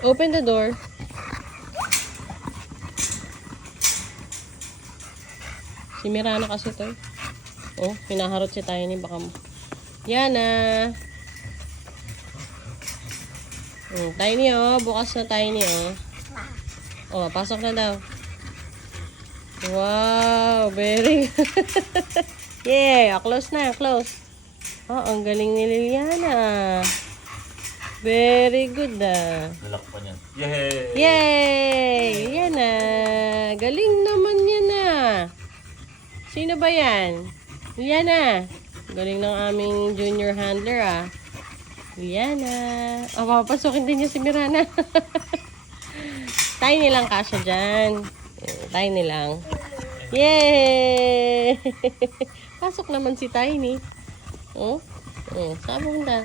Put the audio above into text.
Open the door. Si Mirana kasi to. Oh, hinaharot si Tiny. Baka mo. Yana. Tiny oh. Bukas na Tiny oh. Oh, pasok na daw. Wow, very good. Yeah, close na, close. Oh, ang galing ni Liliana. Very good ah. Lalak pa niyan. Yay! Yay! Yan na. Galing naman yan ah. Sino ba yan? Liana. Galing ng aming junior handler ah. Liana. Oh, papasukin din niya si Mirana. Tiny lang kasya dyan. Tiny lang. Yay! Pasok naman si Tiny. Oh? Oh, saan punta?